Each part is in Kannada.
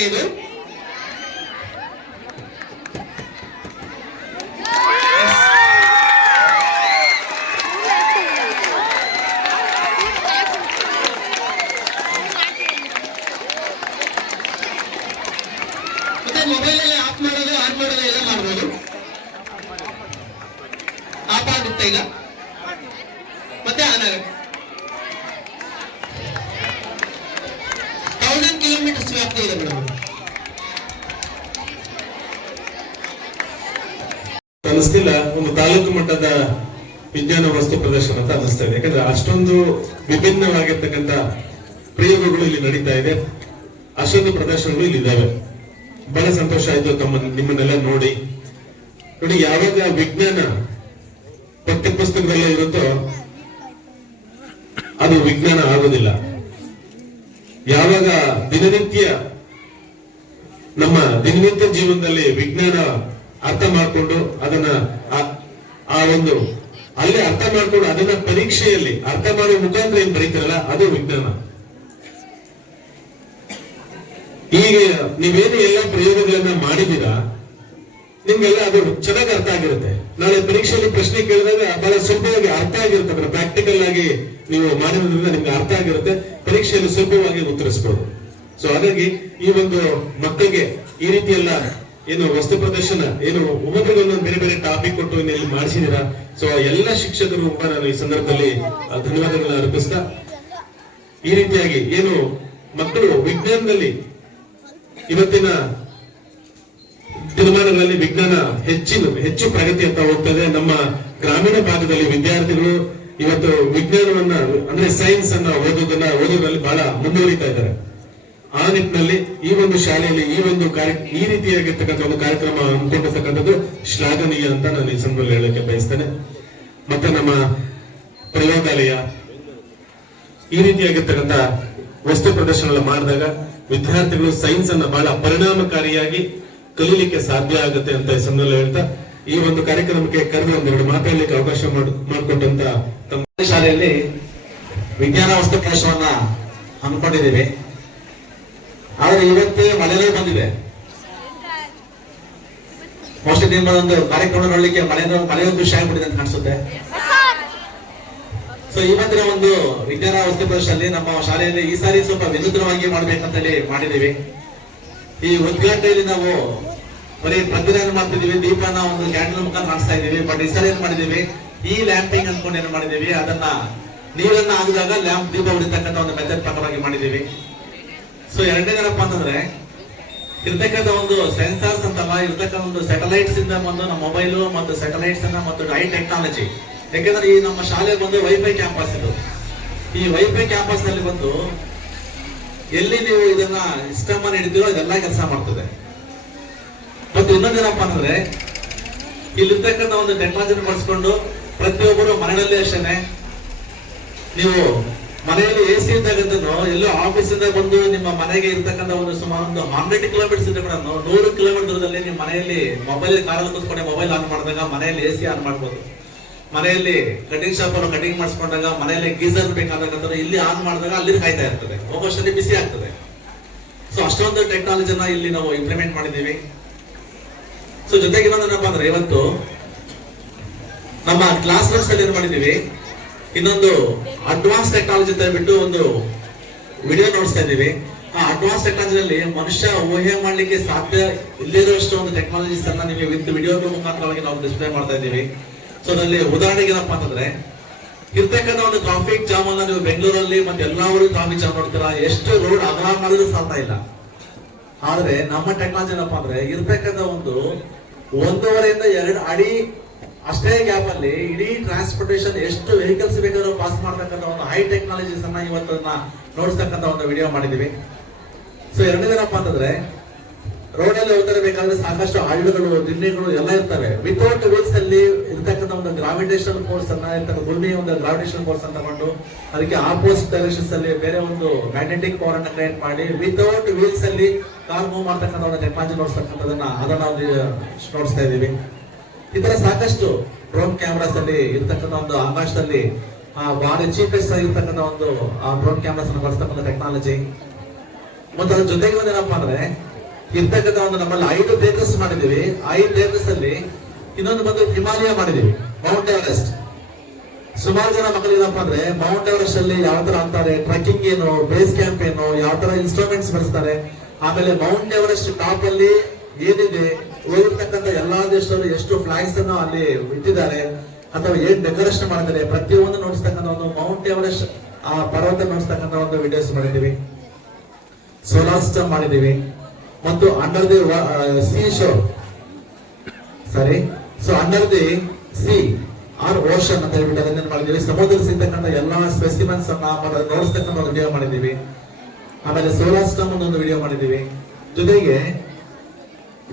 ಆಗುತ್ತೆ ಇದು. ಮತ್ತೆ ಮೊಬೈಲ್ ಅಲ್ಲಿ ಆಫ್ ಮಾಡೋದು ಆನ್ ಮಾಡೋದು ಎಲ್ಲ ಮಾಡ್ಬೋದು. ಆಫ್ ಆಗುತ್ತೆ ಈಗ ಮತ್ತೆ ಆನ್ ಆಗುತ್ತೆ. 1000 ಕಿಲೋಮೀಟರ್ಸ್ ವ್ಯಾಪ್ತಿ ಇದೆ ಮೇಡಮ್. ಅನಿಸ್ತಿಲ್ಲ ಒಂದು ತಾಲೂಕು ಮಟ್ಟದ ವಿಜ್ಞಾನ ವಸ್ತು ಪ್ರದರ್ಶನ ಅಂತ ಅನಿಸ್ತಾ ಇದೆ. ಯಾಕಂದ್ರೆ ಅಷ್ಟೊಂದು ವಿಭಿನ್ನವಾಗಿರ್ತಕ್ಕಂಥ ಪ್ರಯೋಗಗಳು ಇಲ್ಲಿ ನಡೀತಾ ಇದೆ, ಅಷ್ಟೊಂದು ಪ್ರದರ್ಶನಗಳು ಇಲ್ಲಿ ಇದ್ದಾವೆ. ಬಹಳ ಸಂತೋಷ ಆಯ್ತು ನಿಮ್ಮನ್ನೆಲ್ಲ ನೋಡಿ. ಯಾವಾಗ ವಿಜ್ಞಾನ ಪಠ್ಯ ಪುಸ್ತಕದಲ್ಲೇ ಇರುತ್ತೋ ಅದು ವಿಜ್ಞಾನ ಆಗೋದಿಲ್ಲ. ಯಾವಾಗ ನಮ್ಮ ದಿನನಿತ್ಯ ಜೀವನದಲ್ಲಿ ವಿಜ್ಞಾನ ಅರ್ಥ ಮಾಡಿಕೊಂಡು ಅದನ್ನ ಅಲ್ಲೇ ಅರ್ಥ ಮಾಡ್ಕೊಂಡು ಅದನ್ನ ಪರೀಕ್ಷೆಯಲ್ಲಿ ಅರ್ಥ ಮಾಡುವ ಮುಖಾಂತರ ಏನ್ ಬರೀತಾರಲ್ಲ ಅದು ವಿಜ್ಞಾನ. ಈಗ ನೀವೇನು ಎಲ್ಲ ಪ್ರಯೋಗಗಳನ್ನ ಮಾಡಿದೀರಾ ನಿಮ್ಗೆಲ್ಲ ಅದು ಚೆನ್ನಾಗಿ ಅರ್ಥ ಆಗಿರುತ್ತೆ. ನಾಳೆ ಪರೀಕ್ಷೆಯಲ್ಲಿ ಪ್ರಶ್ನೆ ಕೇಳಿದಾಗ ಬಹಳ ಸುಲಭವಾಗಿ ಅರ್ಥ ಆಗಿರುತ್ತೆ. ಪ್ರಾಕ್ಟಿಕಲ್ ಆಗಿ ನೀವು ಮಾಡಿರೋದ್ರಿಂದ ನಿಮ್ಗೆ ಅರ್ಥ ಆಗಿರುತ್ತೆ, ಪರೀಕ್ಷೆಯಲ್ಲಿ ಸುಲಭವಾಗಿ ಉತ್ತರಿಸಬಹುದು. ಸೊ ಹಾಗಾಗಿ ಈ ಒಂದು ಮಕ್ಕಳಿಗೆ ಈ ರೀತಿ ಎಲ್ಲ ಏನು ವಸ್ತು ಪ್ರದರ್ಶನ ಏನು ಒಬ್ಬೊಬ್ಬರಿಗೊಂದು ಬೇರೆ ಬೇರೆ ಟಾಪಿಕ್ ಕೊಟ್ಟು ಇಲ್ಲಿ ಮಾಡಿಸಿದೀರಾ. ಸೊ ಎಲ್ಲ ಶಿಕ್ಷಕರು ನಾನು ಈ ಸಂದರ್ಭದಲ್ಲಿ ಧನ್ಯವಾದಗಳನ್ನ ಅರ್ಪಿಸ್ತಾ, ಈ ರೀತಿಯಾಗಿ ಏನು ಮಕ್ಕಳು ವಿಜ್ಞಾನದಲ್ಲಿ ಇವತ್ತಿನ ದಿನಮಾನಗಳಲ್ಲಿ ವಿಜ್ಞಾನ ಹೆಚ್ಚು ಪ್ರಗತಿ ಅಂತ ಹೋಗ್ತದೆ. ನಮ್ಮ ಗ್ರಾಮೀಣ ಭಾಗದಲ್ಲಿ ವಿದ್ಯಾರ್ಥಿಗಳು ಇವತ್ತು ವಿಜ್ಞಾನವನ್ನ ಅಂದ್ರೆ ಸೈನ್ಸ್ ಅನ್ನ ಓದೋದ್ರಲ್ಲಿ ಬಹಳ ಮುಂದುವರಿತಾ ಇದ್ದಾರೆ. ಆ ನಿಟ್ಟಿನಲ್ಲಿ ಈ ಒಂದು ಶಾಲೆಯಲ್ಲಿ ಈ ರೀತಿಯಾಗಿರ್ತಕ್ಕಂಥ ಒಂದು ಕಾರ್ಯಕ್ರಮ ಹಮ್ಮಿಕೊಂಡಿರ್ತಕ್ಕಂಥದ್ದು ಶ್ಲಾಘನೀಯ ಅಂತ ನಾನು ಈ ಸಂದರ್ಭದಲ್ಲಿ ಹೇಳಕ್ಕೆ ಬಯಸ್ತೇನೆ. ಮತ್ತೆ ನಮ್ಮ ಪ್ರಯೋಗಾಲಯ ಈ ರೀತಿಯಾಗಿರ್ತಕ್ಕಂಥ ವಸ್ತು ಪ್ರದರ್ಶನ ಮಾಡಿದಾಗ ವಿದ್ಯಾರ್ಥಿಗಳು ಸೈನ್ಸ್ ಅನ್ನ ಬಹಳ ಪರಿಣಾಮಕಾರಿಯಾಗಿ ಕಲೀಲಿಕ್ಕೆ ಸಾಧ್ಯ ಆಗುತ್ತೆ ಅಂತ ಈ ಸಂದರ್ಭದಲ್ಲಿ ಹೇಳ್ತಾ, ಈ ಒಂದು ಕಾರ್ಯಕ್ರಮಕ್ಕೆ ಕರೆದು ಒಂದೆರಡು ಮಾತಾಡ್ಲಿಕ್ಕೆ ಅವಕಾಶ ಮಾಡಿಕೊಟ್ಟಂತ ತಮ್ಮ ಶಾಲೆಯಲ್ಲಿ ವಿಜ್ಞಾನ ವಸ್ತು ಪ್ರದರ್ಶನವನ್ನ ಹಮ್ಮಿಕೊಂಡಿದ್ದೀವಿ. ಆದ್ರೆ ಇವತ್ತೇ ಮಳೆನೂ ಬಂದಿದೆ. ಮೋಸ್ಟ್ಲಿ ನಿಮ್ಮದೊಂದು ಕಾರ್ಯಕ್ರಮ ನೋಡ್ಲಿಕ್ಕೆ ಮಳೆಯೂ ಖುಷಿ ಆಗ್ಬಿಟ್ಟಿದೆ ಅಂತ ಕಾಣಿಸುತ್ತೆ. ಸೊ ಇವತ್ತಿನ ಒಂದು ವಿಜ್ಞಾನ ವಸ್ತು ಪ್ರದರ್ಶನದಲ್ಲಿ ನಮ್ಮ ಶಾಲೆಯಲ್ಲಿ ಈ ಸಾರಿ ಸ್ವಲ್ಪ ವಿನೂತನವಾಗಿ ಮಾಡ್ಬೇಕಂತ ಹೇಳಿ ಮಾಡಿದೀವಿ. ಈ ಉದ್ಘಾಟನೆಯಲ್ಲಿ ನಾವು ಬರೀ ಪ್ರತಿದಿನ ಮಾಡ್ತಿದೀವಿ, ದೀಪನ ಒಂದು ಕ್ಯಾಂಡಲ್ ಮುಖಾಂತರ ಕಾಣಿಸ್ತಾ ಇದೀವಿ. ಬಟ್ ಈ ಸಲ ಏನ್ ಮಾಡಿದೀವಿ, ಈ ಲ್ಯಾಂಪಿಂಗ್ ಅನ್ಕೊಂಡು ಏನ್ ಮಾಡಿದೀವಿ, ಅದನ್ನ ನೀರನ್ನ ಹಾಕಿದಾಗ ಲ್ಯಾಂಪ್ ದೀಪ ಹೊಡಿತಕ್ಕಂಥ ಒಂದು ಮೆಥಡ್ ಪ್ರಕಾರವಾಗಿ ಮಾಡಿದೀವಿ. ಸೊ ಎರಡನೇದಪ್ಪ ಅಂತಂದ್ರೆ ಇರ್ತಕ್ಕಂಥ ಒಂದು ಸೆನ್ಸಾರ್ಸ್ ಅಂತಲ್ಲ, ಇರ್ತಕ್ಕಂಥ ಒಂದು ಸ್ಯಾಟಲೈಟ್ಸ್ ಇಂದ ಬಂದು ನಮ್ಮ ಮೊಬೈಲು ಮತ್ತು ಸ್ಯಾಟಲೈಟ್ಸ್ ಅನ್ನ ಮತ್ತು ಹೈ ಟೆಕ್ನಾಲಜಿ. ಯಾಕೆಂದ್ರೆ ಈ ನಮ್ಮ ಶಾಲೆ ಬಂದು ವೈಫೈ ಕ್ಯಾಂಪಸ್ ಇದು. ಈ ವೈಫೈ ಕ್ಯಾಂಪಸ್ ನಲ್ಲಿ ಬಂದು ಎಲ್ಲಿ ನೀವು ಇದನ್ನ ಸಿಸ್ಟಮ್ ಅನ್ನು ಹಿಡಿದಿರೋ ಇದೆಲ್ಲ ಕೆಲಸ ಮಾಡ್ತದೆ. ಮತ್ತು ಇನ್ನೊಂದೇನಪ್ಪ ಅಂತಂದ್ರೆ ಇಲ್ಲಿರ್ತಕ್ಕಂಥ ಒಂದು ಟೆಕ್ನಾಲಜಿನ ಬಳಸ್ಕೊಂಡು ಪ್ರತಿಯೊಬ್ಬರು ಮನೆಯಲ್ಲೇ ಅಷ್ಟೇನೆ, ನೀವು ಮನೆಯಲ್ಲಿ ಎ ಸಿ ಇದ್ದಾಗಂತೂ ಎಲ್ಲೋ ಆಫೀಸ್ ಇಂದ ಬಂದು ನಿಮ್ಮ ಮನೆಗೆ ಇರ್ತಕ್ಕಂಥ ಒಂದು ಸುಮಾರು ಒಂದು 100 ಕಿಲೋಮೀಟರ್ಸ್ ಇದ್ದ ಕೂಡ 100 ಕಿಲೋಮೀಟರ್ ದೂರದಲ್ಲಿ ನಿಮ್ಮ ಮನೆಯಲ್ಲಿ ಮೊಬೈಲ್ ಕಾರಲ್ಲಿ ಕೂತ್ಕೊಂಡು ಮೊಬೈಲ್ ಆನ್ ಮಾಡಿದಾಗ ಮನೆಯಲ್ಲಿ ಎ ಸಿ ಆನ್ ಮಾಡ್ಬೋದು. ಮನೆಯಲ್ಲಿ ಕಟಿಂಗ್ ಶಾಪ್ ಅನ್ನು ಕಟಿಂಗ್ ಮಾಡಿಸ್ಕೊಂಡಾಗ ಮನೆಯಲ್ಲಿ ಗೀಸರ್ ಬೇಕಾದಾಗ ಇಲ್ಲಿ ಆನ್ ಮಾಡಿದಾಗ ಅಲ್ಲಿ ಕಾಯ್ತಾ ಇರ್ತದೆ, ಹೋಗೋಷ್ಟರಲ್ಲಿ ಬಿಸಿ ಆಗ್ತದೆ. ಸೊ ಅಷ್ಟೊಂದು ಟೆಕ್ನಾಲಜಿನ ಇಲ್ಲಿ ನಾವು ಇಂಪ್ಲಿಮೆಂಟ್ ಮಾಡಿದ್ದೀವಿ. ಸೊ ಜೊತೆಗೆ ಇನ್ನೊಂದೇನಪ್ಪ ಅಂದ್ರೆ ಇವತ್ತು ನಮ್ಮ ಕ್ಲಾಸ್ ರೂಮ್ಸ್ ಅಲ್ಲಿ ಏನ್ ಮಾಡಿದೀವಿ, ಇನ್ನೊಂದು ಅಡ್ವಾನ್ಸ್ ಟೆಕ್ನಾಲಜಿ ಅಂತ ಹೇಳ್ಬಿಟ್ಟು ಒಂದು ವಿಡಿಯೋ ನೋಡಿಸ್ತಾ ಇದ್ದೀವಿ. ಆ ಅಡ್ವಾನ್ಸ್ ಟೆಕ್ನಾಲಜಿನಲ್ಲಿ ಮನುಷ್ಯ ಊಹೆ ಮಾಡ್ಲಿಕ್ಕೆ ಸಾಧ್ಯ ಇಲ್ಲಿರುವಷ್ಟು ಒಂದು ಟೆಕ್ನಾಲಜೀಸ್ ಅನ್ನ ನಿಮಗೆ ವಿತ್ ವಿಡಿಯೋ ಮುಖಾಂತರವಾಗಿ ನಾವು ಡಿಸ್ಪ್ಲೇ ಮಾಡ್ತಾ ಇದ್ದೀವಿ. ಸೊ ಅದರಲ್ಲಿ ಉದಾಹರಣೆಗೆ ಏನಪ್ಪಾ ಅಂತಂದ್ರೆ ಇರ್ತಕ್ಕಂಥ ಒಂದು ಟ್ರಾಫಿಕ್ ಜಾಮ್ ಅನ್ನ ನೀವು ಬೆಂಗಳೂರಲ್ಲಿ ಮತ್ತೆ ಎಲ್ಲಾ ಊರಿಗೆ ಟ್ರಾಫಿಕ್ ಜಾಮ್ ನೋಡ್ತೀರಾ, ಎಷ್ಟು ರೋಡ್ ಅಗಲ ಮಾಡಿದ್ರು ಸಾಧ್ಯ ಇಲ್ಲ. ಆದ್ರೆ ನಮ್ಮ ಟೆಕ್ನಾಲಜಿ ಏನಪ್ಪಾ ಅಂದ್ರೆ ಇರ್ತಕ್ಕಂಥ ಒಂದು 1.5 ಇಂದ 2 ಅಡಿ ಅಷ್ಟೇ ಗ್ಯಾಪ್ ಅಲ್ಲಿ ಇಡೀ ಟ್ರಾನ್ಸ್ಪೋರ್ಟೇಷನ್ ಎಷ್ಟು ವೆಹಿಕಲ್ಸ್ ಬೇಕಾದ್ರೂ ಪಾಸ್ ಮಾಡ್ತಕ್ಕಂಥ ಒಂದು ಹೈ ಟೆಕ್ನಾಲಜೀಸ್ ಅನ್ನ ಇವತ್ತನ್ನ ನೋಡಿಸ್ತಕ್ಕಂಥ ಒಂದು ವಿಡಿಯೋ ಮಾಡಿದೀವಿ. ಸೊ ಎರಡನೇದೇನಪ್ಪ ಅಂತಂದ್ರೆ ರೋಡ್ ಅಲ್ಲಿ ಹೋಗ್ತಿರಬೇಕಾದ್ರೆ ಸಾಕಷ್ಟು ಹಳ್ಳಗಳು ದಿಣ್ಣೆಗಳು ಎಲ್ಲ ಇರ್ತವೆ. ವಿತೌಟ್ ವೀಲ್ಸ್ ಅಲ್ಲಿ ಇರ್ತಕ್ಕಂಥ ಒಂದು ಗ್ರಾವಿಟೇಷನಲ್ ಫೋರ್ಸ್ ಅನ್ನ ಭೂಮಿಯ ಒಂದು ಗ್ರಾವಿಟೇಷನಲ್ ಫೋರ್ಸ್ ಅಂತ ತಗೊಂಡು ಅದಕ್ಕೆ ಆಪೋಸಿಟ್ ಡೈರೆಕ್ಷನ್ಸ್ ಅಲ್ಲಿ ಬೇರೆ ಒಂದು ಮ್ಯಾಗ್ನೆಟಿಕ್ ಪವರ್ ಅನ್ನ ಕ್ರಿಯೇಟ್ ಮಾಡಿ ವಿತೌಟ್ ವೀಲ್ಸ್ ಅಲ್ಲಿ ಕಾರ್ ಮೂವ್ ಮಾಡ್ತಕ್ಕಂಥ ಒಂದು ಟೆಕ್ನಾಲಜಿ ನೋಡ್ತಕ್ಕಂಥದನ್ನ ಅದನ್ನ ನೋಡಿಸ್ತಾ ಇದೀವಿ. ಈ ತರ ಸಾಕಷ್ಟು ಡ್ರೋನ್ ಕ್ಯಾಮ್ರಾಸ್ ಅಲ್ಲಿ ಇರ್ತಕ್ಕಂಥ ಒಂದು ಆಕಾಶದಲ್ಲಿ ಭಾರಿ ಚೀಪೆಸ್ಟ್ ಆಗಿರ್ತಕ್ಕಂಥ ಒಂದು ಡ್ರೋನ್ ಕ್ಯಾಮ್ರಾಸ್ ಅನ್ನು ಬಳಸ್ತಕ್ಕಂಥ ಟೆಕ್ನಾಲಜಿ. ಮತ್ತು ಅದ್ರ ಜೊತೆಗೆ ಏನಪ್ಪಾ ಅಂದ್ರೆ ಇರ್ತಕ್ಕಂಥ ಒಂದು ನಮ್ಮಲ್ಲಿ 5 ಬೇಕರ್ಸ್ ಮಾಡಿದೀವಿ. 5 ಬೇಕರ್ಸ್ ಅಲ್ಲಿ ಇನ್ನೊಂದು ಬಂದು ಹಿಮಾಲಯ ಮಾಡಿದೀವಿ, ಮೌಂಟ್ ಎವರೆಸ್ಟ್. ಸುಮಾರು ಜನ ಮಕ್ಕಳು ಏನಪ್ಪಾ ಅಂದ್ರೆ ಮೌಂಟ್ ಎವರೆಸ್ಟ್ ಅಲ್ಲಿ ಯಾವ ತರ ಅಂತಾರೆ, ಟ್ರೆಕ್ಕಿಂಗ್ ಏನು, ಬೇಸ್ ಕ್ಯಾಂಪ್ ಏನು, ಯಾವ ತರ ಇನ್ಸ್ಟ್ರೂಮೆಂಟ್ಸ್ ಬಳಸ್ತಾರೆ, ಆಮೇಲೆ ಮೌಂಟ್ ಎವರೆಸ್ಟ್ ಟಾಪ್ ಅಲ್ಲಿ ಏನಿದೆ, ಹೋಗಿರ್ತಕ್ಕಂಥ ಎಲ್ಲಾ ದೇಶದಲ್ಲೂ ಎಷ್ಟು ಫ್ಲಾಗ್ಸ್ ಅನ್ನು ಅಲ್ಲಿ ಇಟ್ಟಿದ್ದಾರೆ ಅಥವಾ ಏನ್ ಡೆಕೋರೇಷನ್ ಮಾಡಿದ್ದಾರೆ, ಪ್ರತಿಯೊಂದು ನೋಡಿಸ್ತಕ್ಕಂಥ ಒಂದು ಮೌಂಟ್ ಎವರೆಸ್ಟ್ ಆ ಪರ್ವತ ನೋಡಿಸ್ತಕ್ಕಂಥ ಒಂದು ವಿಡಿಯೋಸ್ ಮಾಡಿದೀವಿ. ಸೋಲಾರ್ ಸಿಸ್ಟಮ್ ಮಾಡಿದೀವಿ ಮತ್ತು under the sea shore under the sea or ocean ಅಂತ ಹೇಳ್ಬಿಟ್ಟು ಅದನ್ನ ಮಾಡಿದೀವಿ. ಸಮುದ್ರದಲ್ಲಿ ಸಿಗ್ತಕ್ಕಂಥ ಎಲ್ಲಾ ಸ್ಪೆಸಿಮೆನ್ಸ್ ಅನ್ನ ನೋಡಿಸ್ತಕ್ಕಂಥ ಒಂದು ವಿಡಿಯೋ ಮಾಡಿದೀವಿ. ಆಮೇಲೆ ಸೋಲಾರ್ ಸಿಸ್ಟಮ್ ಒಂದು ವಿಡಿಯೋ ಮಾಡಿದೀವಿ. ಜೊತೆಗೆ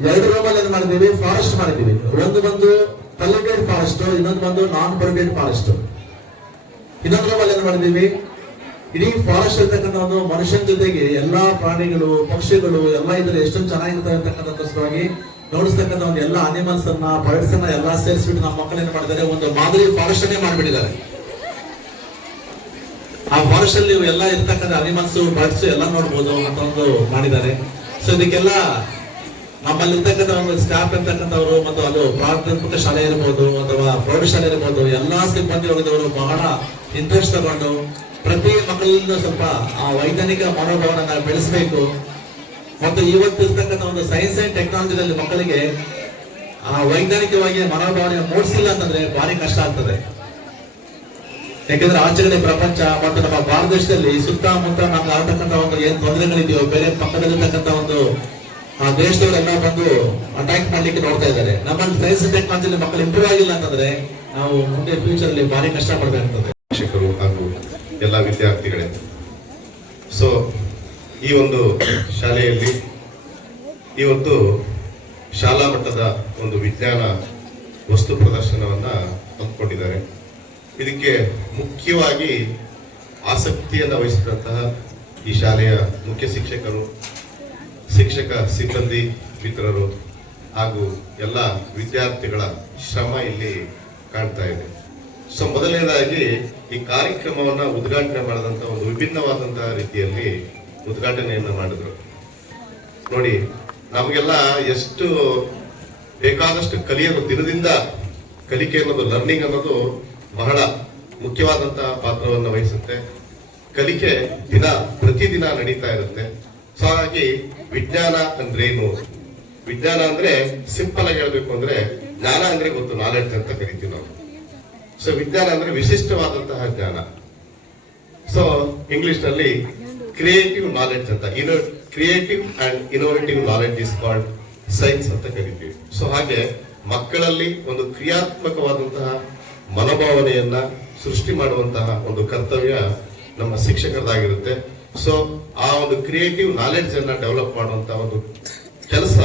2 ರೂಮಲ್ಲಿ ಏನ್ ಮಾಡಿದೀವಿ, ಫಾರೆಸ್ಟ್ ಮಾಡಿದೀವಿ. ಒಂದು ಬಂದು ಪೊಲ್ಯೂಟೆಡ್ ಫಾರೆಸ್ಟ್, ಇನ್ನೊಂದು ಬಂದು ನಾನ್ ಪೊಲ್ಯೂಟೆಡ್ ಫಾರೆಸ್ಟ್. ಇನ್ನೊಂದು ರೂಮಲ್ಲಿ ಏನ್ ಮಾಡಿದೀವಿ, ಇಡೀ ಫಾರೆಸ್ಟ್ ಇರ್ತಕ್ಕಂಥ ಒಂದು ಮನುಷ್ಯನ ಜೊತೆಗೆ ಎಲ್ಲಾ ಪ್ರಾಣಿಗಳು, ಪಕ್ಷಿಗಳು ಎಲ್ಲ ಇದ್ರೆ ಎಷ್ಟೊಂದು ಚೆನ್ನಾಗಿರ್ತವೆ ಅಂತಕ್ಕಂಥಕ್ಕೋಸ್ಕರವಾಗಿ ನೋಡಿಸ್ತಕ್ಕಂಥ ಒಂದು ಎಲ್ಲಾ ಅನಿಮಲ್ಸ್ ಅನ್ನ, ಬರ್ಡ್ಸ್ ಅನ್ನ ಎಲ್ಲಾ ಸೇರಿಸ್ಬಿಟ್ಟು ನಮ್ಮ ಮಕ್ಕಳು ಏನ್ ಮಾಡಿದ್ದಾರೆ, ಒಂದು ಮಾದರಿ ಫಾರೆಸ್ಟ್ ಅನ್ನೇ ಮಾಡ್ಬಿಟ್ಟಿದ್ದಾರೆ. ಆ ಫಾರೆಸ್ಟ್ ಅಲ್ಲಿ ಎಲ್ಲ ಇರ್ತಕ್ಕಂಥ ಅನಿಮಲ್ಸ್, ಬರ್ಡ್ಸ್ ಎಲ್ಲ ನೋಡ್ಬೋದು ಅಂತ ಒಂದು ಮಾಡಿದ್ದಾರೆ. ಸೊ ಇದಕ್ಕೆಲ್ಲ ನಮ್ಮಲ್ಲಿ ಇರ್ತಕ್ಕಂಥ ಒಂದು ಸ್ಟಾಫ್ ಇರ್ತಕ್ಕಂಥವ್ರು ಮತ್ತು ಅದು ಪ್ರಾಥಮಿಕ ಶಾಲೆ ಇರ್ಬೋದು ಅಥವಾ ಪ್ರೌಢಶಾಲೆ ಇರ್ಬೋದು, ಎಲ್ಲಾ ಸಿಬ್ಬಂದಿ ವರ್ಗದವರು ಬಹಳ ಇಂಟ್ರೆಸ್ಟ್ ತಗೊಂಡು ಪ್ರತಿ ಮಕ್ಕಳಿಂದ ಸ್ವಲ್ಪ ಆ ವೈಜ್ಞಾನಿಕ ಮನೋಭಾವನ ಬೆಳೆಸಬೇಕು. ಮತ್ತು ಇವತ್ತು ಇರ್ತಕ್ಕಂಥ ಒಂದು ಸೈನ್ಸ್ ಅಂಡ್ ಟೆಕ್ನಾಲಜಿನಲ್ಲಿ ಮಕ್ಕಳಿಗೆ ಆ ವೈಜ್ಞಾನಿಕವಾಗಿ ಮನೋಭಾವನೆ ಮೂಡಿಸಿಲ್ಲ ಅಂತಂದ್ರೆ ಭಾರಿ ಕಷ್ಟ ಆಗ್ತದೆ. ಯಾಕಂದ್ರೆ ಆಚರಣೆ ಪ್ರಪಂಚ ಮತ್ತು ನಮ್ಮ ಭಾರತ ದೇಶದಲ್ಲಿ ಸುತ್ತಮುತ್ತ ನಮ್ಗೆ ಆಗ್ತಕ್ಕಂಥ ಒಂದು ಏನ್ ತೊಂದರೆಗಳಿದೆಯೋ, ಬೇರೆ ಪಕ್ಕದಲ್ಲಿರ್ತಕ್ಕಂಥ ಒಂದು ಆ ದೇಶದವರೆಲ್ಲ ಬಂದು ಅಟ್ಯಾಕ್ ಮಾಡ್ಲಿಕ್ಕೆ ನೋಡ್ತಾ ಇದ್ದಾರೆ. ನಮ್ಮಲ್ಲಿ ಸೈನ್ಸ್ ಟೆಕ್ನಾಲಜಿ ಮಕ್ಕಳು ಇಂಪ್ರೂವ್ ಆಗಿಲ್ಲ ಅಂತಂದ್ರೆ ನಾವು ಮುಂದೆ ಫ್ಯೂಚರ್ ಅಲ್ಲಿ ಭಾರಿ ಕಷ್ಟ ಪಡಬೇಕಾಗ್ತದೆ. ಶಿಕ್ಷಕರು ಹಾಗೂ ಎಲ್ಲ ವಿದ್ಯಾರ್ಥಿಗಳೇ, ಸೊ ಈ ಒಂದು ಶಾಲೆಯಲ್ಲಿ ಇವತ್ತು ಶಾಲಾ ಮಟ್ಟದ ಒಂದು ವಿಜ್ಞಾನ ವಸ್ತು ಪ್ರದರ್ಶನವನ್ನ ಹಮ್ಮಿಕೊಂಡಿದ್ದಾರೆ. ಇದಕ್ಕೆ ಮುಖ್ಯವಾಗಿ ಆಸಕ್ತಿಯನ್ನು ವಹಿಸಿದಂತಹ ಈ ಶಾಲೆಯ ಮುಖ್ಯ ಶಿಕ್ಷಕರು, ಶಿಕ್ಷಕ ಸಿಬ್ಬಂದಿ ಮಿತ್ರರು ಹಾಗೂ ಎಲ್ಲ ವಿದ್ಯಾರ್ಥಿಗಳ ಶ್ರಮ ಇಲ್ಲಿ ಕಾಣ್ತಾ ಇದೆ. ಸೊ ಮೊದಲನೇದಾಗಿ ಈ ಕಾರ್ಯಕ್ರಮವನ್ನ ಉದ್ಘಾಟನೆ ಮಾಡಿದಂತ ಒಂದು ವಿಭಿನ್ನವಾದಂತಹ ರೀತಿಯಲ್ಲಿ ಉದ್ಘಾಟನೆಯನ್ನ ಮಾಡಿದ್ರು. ನೋಡಿ, ನಮಗೆಲ್ಲ ಎಷ್ಟು ಬೇಕಾದಷ್ಟು ಕಲಿಯೋದು, ದಿನದಿಂದ ಕಲಿಕೆ ಅನ್ನೋದು, ಲರ್ನಿಂಗ್ ಅನ್ನೋದು ಬಹಳ ಮುಖ್ಯವಾದಂತಹ ಪಾತ್ರವನ್ನು ವಹಿಸುತ್ತೆ. ಕಲಿಕೆ ಪ್ರತಿದಿನ ನಡೀತಾ ಇರುತ್ತೆ. ಸೊ ಹಾಗಾಗಿ ವಿಜ್ಞಾನ ಅಂದ್ರೇನು, ವಿಜ್ಞಾನ ಅಂದ್ರೆ ಸಿಂಪಲ್ ಆಗಿ ಹೇಳ್ಬೇಕು ಅಂದ್ರೆ ಜ್ಞಾನ ಅಂದ್ರೆ ಗೊತ್ತು, ನಾಲೆಡ್ಜ್ ಅಂತ ಕರಿತೀವಿ ನಾವು. ಸೊ ವಿಜ್ಞಾನ ಅಂದ್ರೆ ವಿಶಿಷ್ಟವಾದಂತಹ ಜ್ಞಾನ. ಸೊ ಇಂಗ್ಲಿಷ್ ನಲ್ಲಿ ಕ್ರಿಯೇಟಿವ್ ನಾಲೆಡ್ಜ್ ಅಂತ, creative and innovative knowledge is called science ಅಂತ ಕರಿತೀವಿ. ಸೊ ಹಾಗೆ ಮಕ್ಕಳಲ್ಲಿ ಒಂದು ಕ್ರಿಯಾತ್ಮಕವಾದಂತಹ ಮನೋಭಾವನೆಯನ್ನ ಸೃಷ್ಟಿ ಮಾಡುವಂತಹ ಒಂದು ಕರ್ತವ್ಯ ನಮ್ಮ ಶಿಕ್ಷಕರದಾಗಿರುತ್ತೆ. ಸೊ ಆ ಒಂದು ಕ್ರಿಯೇಟಿವ್ ನಾಲೆಡ್ಜ್ ಅನ್ನ ಡೆವಲಪ್ ಮಾಡುವಂತಹ ಒಂದು ಕೆಲಸ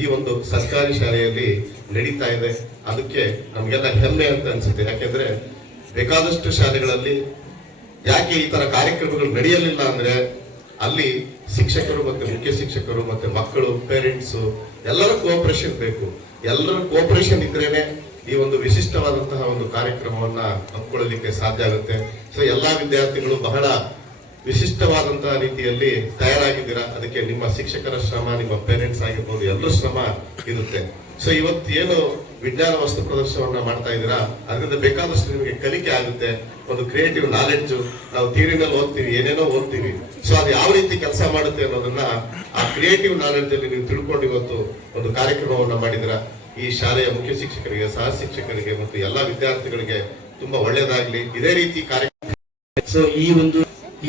ಈ ಒಂದು ಸರ್ಕಾರಿ ಶಾಲೆಯಲ್ಲಿ ನಡೀತಾ ಇದೆ. ಅದಕ್ಕೆ ನಮ್ಗೆಲ್ಲ ಹೆಮ್ಮೆ ಅಂತ ಅನ್ಸುತ್ತೆ. ಯಾಕೆಂದ್ರೆ ಬೇಕಾದಷ್ಟು ಶಾಲೆಗಳಲ್ಲಿ ಯಾಕೆ ಈ ತರ ಕಾರ್ಯಕ್ರಮಗಳು ನಡೆಯಲಿಲ್ಲ ಅಂದ್ರೆ ಅಲ್ಲಿ ಶಿಕ್ಷಕರು ಮತ್ತೆ ಮುಖ್ಯ ಶಿಕ್ಷಕರು ಮತ್ತೆ ಮಕ್ಕಳು, ಪೇರೆಂಟ್ಸ್ ಎಲ್ಲರ ಕೋಆಪರೇಷನ್ ಬೇಕು. ಎಲ್ಲರ ಕೋಆಪರೇಷನ್ ಇದ್ರೇನೆ ಈ ಒಂದು ವಿಶಿಷ್ಟವಾದಂತಹ ಒಂದು ಕಾರ್ಯಕ್ರಮವನ್ನ ಹಮ್ಮಿಕೊಳ್ಳಲಿಕ್ಕೆ ಸಾಧ್ಯ ಆಗುತ್ತೆ. ಸೊ ಎಲ್ಲಾ ವಿದ್ಯಾರ್ಥಿಗಳು ಬಹಳ ವಿಶಿಷ್ಟವಾದಂತಹ ರೀತಿಯಲ್ಲಿ ತಯಾರಾಗಿದ್ದೀರಾ. ಅದಕ್ಕೆ ನಿಮ್ಮ ಶಿಕ್ಷಕರ ಶ್ರಮ, ನಿಮ್ಮ ಪೇರೆಂಟ್ಸ್ ಆಗಿರ್ಬೋದು, ಎಲ್ಲರ ಶ್ರಮ ಇರುತ್ತೆ. ಸೊ ಇವತ್ತು ಏನು ವಿಜ್ಞಾನ ವಸ್ತು ಪ್ರದರ್ಶನವನ್ನ ಮಾಡ್ತಾ ಇದ್ದೀರಾ, ಅದರಿಂದ ಬೇಕಾದಷ್ಟು ನಿಮಗೆ ಕಲಿಕೆ ಆಗುತ್ತೆ. ಒಂದು ಕ್ರಿಯೇಟಿವ್ ನಾಲೆಡ್ಜ್, ನಾವು ಥಿಯರಿನಲ್ಲಿ ಓದ್ತೀವಿ, ಏನೇನೋ ಓದ್ತೀವಿ. ಸೊ ಅದು ಯಾವ ರೀತಿ ಕೆಲಸ ಮಾಡುತ್ತೆ ಅನ್ನೋದನ್ನ ಆ ಕ್ರಿಯೇಟಿವ್ ನಾಲೆಡ್ಜ್ ಅಲ್ಲಿ ನೀವು ತಿಳ್ಕೊಂಡು ಇವತ್ತು ಒಂದು ಕಾರ್ಯಕ್ರಮವನ್ನ ಮಾಡಿದಿರಾ. ಈ ಶಾಲೆಯ ಮುಖ್ಯ ಶಿಕ್ಷಕರಿಗೆ, ಸಹ ಶಿಕ್ಷಕರಿಗೆ ಮತ್ತು ಎಲ್ಲಾ ವಿದ್ಯಾರ್ಥಿಗಳಿಗೆ ತುಂಬಾ ಒಳ್ಳೆಯದಾಗ್ಲಿ. ಇದೇ ರೀತಿ ಕಾರ್ಯಕ್ರಮ. ಸೊ